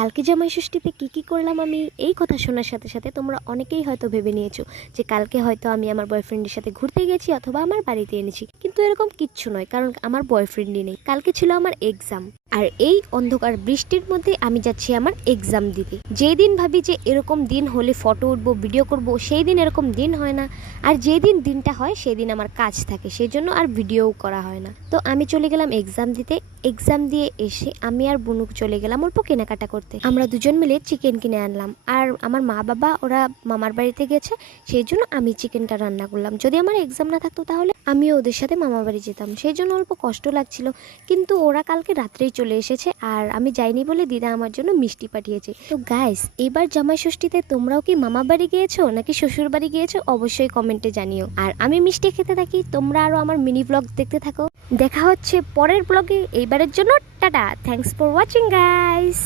কালকে জামাই ষষ্ঠীতে কী করলাম আমি, এই কথা শোনার সাথে সাথে তোমরা অনেকেই হয়তো ভেবে নিয়েছো যে কালকে হয়তো আমি আমার বয়ফ্রেন্ডের সাথে ঘুরতে গেছি অথবা আমার বাড়িতে এনেছি, কিন্তু এরকম কিচ্ছু নয়, কারণ আমার বয়ফ্রেন্ডই নেই। কালকে ছিল আমার এক্সাম, আর এই অন্ধকার বৃষ্টির মধ্যে আমি যাচ্ছি আমার এক্সাম দিতে। যেই দিন ভাবি যে এরকম দিন হলে ফটো উঠবো, ভিডিও করব, সেই দিন এরকম দিন হয় না। আর যেই দিন দিনটা হয় সেই দিন আমার কাজ থাকে, সেই জন্য আর ভিডিওও করা হয় না। তো আমি চলে গেলাম এক্সাম দিতে। এক্সাম দিয়ে এসে আমি আর বুনুক চলে গেলাম অল্প কেনাকাটা করতে। আমরা দুজন মিলে চিকেন কিনে আনলাম, আর আমার মা বাবা ওরা মামার বাড়িতে গেছে, সেই জন্য আমি চিকেনটা রান্না করলাম। যদি আমার এক্সাম না থাকতো তাহলে আমিও ওদের সাথে মামার বাড়ি যেতাম, সেই জন্য অল্প কষ্ট লাগছিল। কিন্তু ওরা কালকে রাত্রেই চলে এসেছে, আর আমি যাইনি বলে দিদা আমার জন্য মিষ্টি পাঠিয়েছে। তো গাইস, এবার জামাই ষষ্ঠীতে তোমরাও কি মামা বাড়ি গিয়েছো নাকি শ্বশুর বাড়ি গিয়েছো অবশ্যই কমেন্টে জানিও। আর আমি মিষ্টি খেতে থাকি, তোমরা আরো আমার মিনি ব্লগ দেখতে থাকো। দেখা হচ্ছে পরের ব্লগে। এইবারের জন্য tata, thanks for watching guys.